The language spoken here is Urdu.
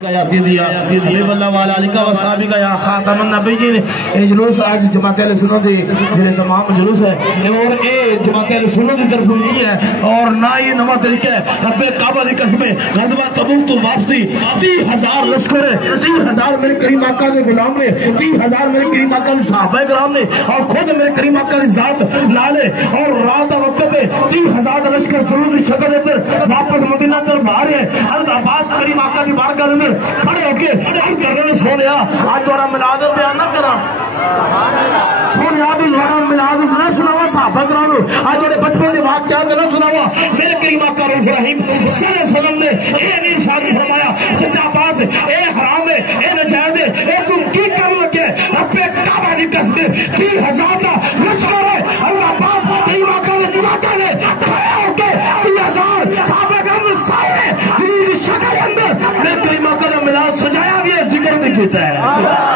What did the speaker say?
یا سیدیا حبیب اللہ والا علی کا وصحابی کا یا خاتم النبیین اے جلوس آج جماعت اہل سنت دی جڑے تمام جلوس ہے اور اے جماعت اہل سنت دی طرف نہیں ہے اور نہ یہ نواں طریقہ ہے رب کعبہ دی قسم غزوہ تبوک تو واپسی 30,000 لشکر ہے 30,000 میرے کریم آقا کے غلام نے 30,000 میرے کریم آقا کے صحابہ کرام نے اور خود میرے کریم آقا کی ذات لالے اور رات وقت پہ 30,000 لشکر جلوس کی شکل اندر واپس مدینہ طرف آ رہے ہیں حضرت عباس کریم آقا کی بارگاہ میں کھڑے ہو کے کرنے سونیا آج دوارا ملاد بیان نہ کرا سونیا بھی دوارا ملاد نہ سناوا صحابہ کرام آج دوارے بچپن دے واقعات نہ سناوا میرے کریم آقا رسول رحیم صلی اللہ علیہ وسلم نے اے امیر شاہ فرمایا سچا عباس اے حرام ہے اے نجائز ہے اے تم کی کرنے لگے رب کعبہ دی قسم 30,000 کا لشکر ہے اللہ عباس کریم آقا نے چاہتا نے کھڑے ہو کے 30,000 صحابہ کرام نے سائے شکل اندر میرے کریم آقا نے ملاد سجایا بھی ہے ذکر بھی کیتا ہے